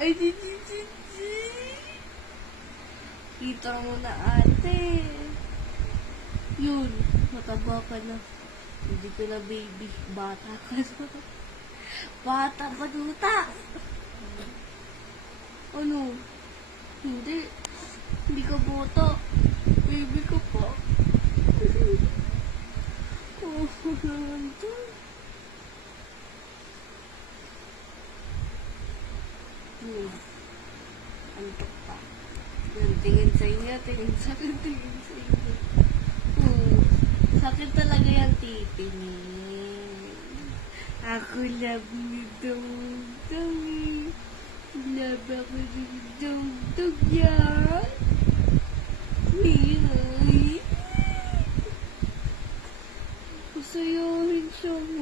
Ay, kita mo na ate. Yun, mataba ka na. Hindi ka na baby. Bata ka na. Bata pa duta. Ano? Hindi. Hindi ka bata. Baby ka pa. Oh, naman to. Antok pa. Yan, tingin sa inyo, tingin sa akin, tingin sa inyo. Sakit talaga yung titi niya. Ako love ni Dong-Dong eh. Love ako ni Dong-Dong yan. Ay. Pasayahin siya.